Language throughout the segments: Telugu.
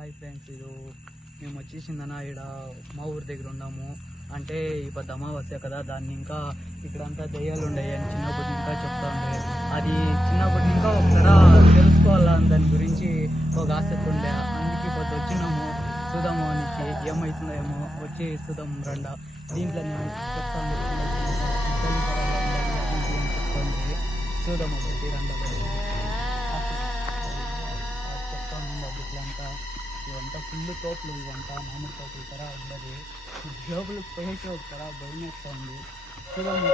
హాయ్ ఫ్రెండ్స్, మేము వచ్చేసిందన్న ఇక్కడ మా ఊరి దగ్గర ఉన్నాము. అంటే ఇప్పుడు అమావాస్య కదా, దాన్ని ఇంకా ఇక్కడంతా దెయ్యాలు ఉండేవి అని చిన్నప్పటి ఇంకా చెప్తా ఉండే. అది చిన్నప్పటి ఇంకా ఒకసారి తెలుసుకోవాలని దాని గురించి ఒక ఆసక్తి ఉండే. అందుకే ఇప్పుడు వచ్చినాము, చూద్దాము అనేసి ఏమవుతుందో ఏమో, వచ్చి చూద్దాం రండ. దీంట్లో నేను చెప్తాను చెప్తాను, చూద్దాము ఒకటి రండ చెప్తాను. ఇట్లంతా ఇవంతా ఫుల్ తోపులు, ఇవంతా మామూలు తోపులు తర ఉండదు. జోబులు పోయేసి ఒకసారి భయం వేస్తూ ఉంది. చూడండి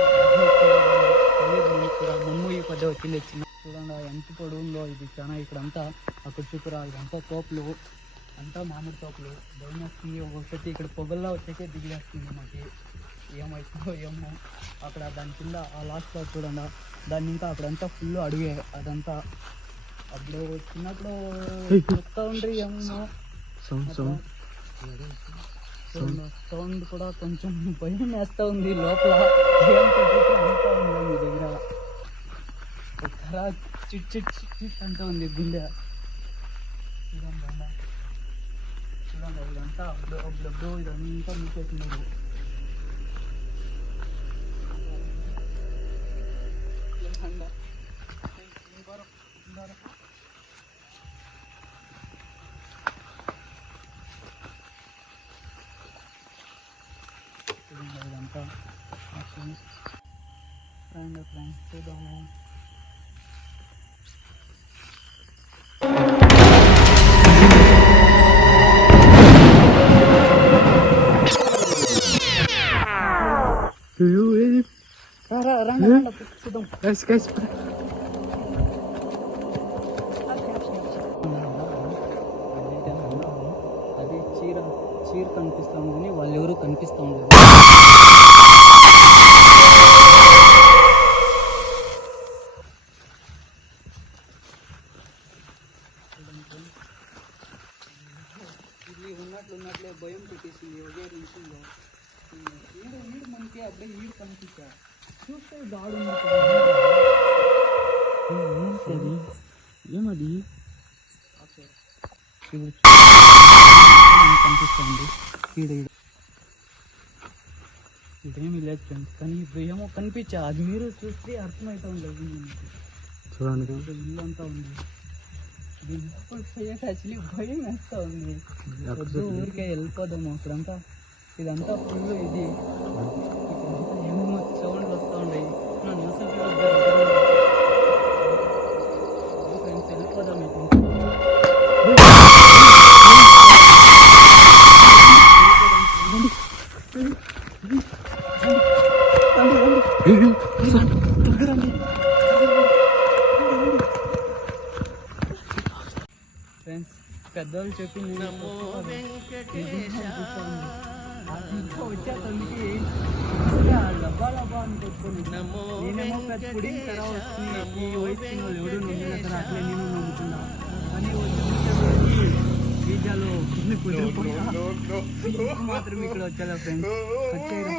మమ్ము ఈ పద్ద వచ్చింది చిన్న. చూడండి ఎంత పొడవుందో ఇది చాలా. ఇక్కడంతా అక్కడ చూపురా, ఇదంతా తోపులు అంతా మామూలు తోపులు. భయం వేస్తుంది. ఒక్కొక్కటి ఇక్కడ పొగల్లో వచ్చేకే దిగిలేస్తుంది మాకు. ఏమవుతుందో ఏమో. అక్కడ దాని కింద ఆ లాస్ట్లో చూడండి, దాన్ని ఇంకా అక్కడంతా ఫుల్ అడిగే. అదంతా అప్పుడు చిన్నప్పుడు చెప్తా ఉండ్రి ఏమో. సౌండ్ కూడా కొంచెం భయం వేస్తూ ఉంది. లోపల అంతా ఉంది మీ దగ్గర ఒకసారి చిట్ చిట్ చిట్ అంటూ ఉంది గుండె. చూడండి చూడండి, ఇదంతా అప్పుడు ఇదంతా మూసేసినారు. ఇదంతా ఫ్రెండ్స్ చూద్దాము. అది చీర కనిపిస్తా ఉంది కానీ వాళ్ళు ఎవరు కనిపిస్తూ ఉండదు. ఇది ఉన్నట్లే భయం పెట్టేసింది ఒకే నిమిషంలో. ఈడు మనకి అప్పుడే ఈడు కనిపించా చూస్తే దాడు ఏమది కనిపిస్తుంది. ఇదేమీ లేదు ఫ్రెండ్స్, కానీ ఇప్పుడు ఏమో కనిపించా. అది మీరు చూస్తే అర్థమవుతా ఉండదు. చూడండి ఇల్లు అంతా ఉంది. యాక్చువల్లీ భయం వేస్తూ ఉంది. ఊరికే వెళ్ళిపోదాము. అక్కడంతా ఇదంతా ఫుల్ ఇది ఏమో సౌండ్లు వస్తూ ఉన్నాయి. ఫ్రెండ్స్ వెళ్ళిపోదాం. ఫ్రెండ్స్ పెద్దవాళ్ళు చెప్పింది వచ్చేసరికి డబ్బా అని పెట్టుకుని నేనేమో పెద్ద పుడింగ్ తర వస్తుంది. ఈ వయసుకున్న వాళ్ళు ఎవరు నమ్మిన కదా, అట్లే నేను నమ్ముతున్నా. కానీ వచ్చి బీజాలు కొన్ని కుదిరిపోయినా మాత్రం ఇక్కడ వచ్చేలా ఫ్రెండ్స్ వచ్చేది.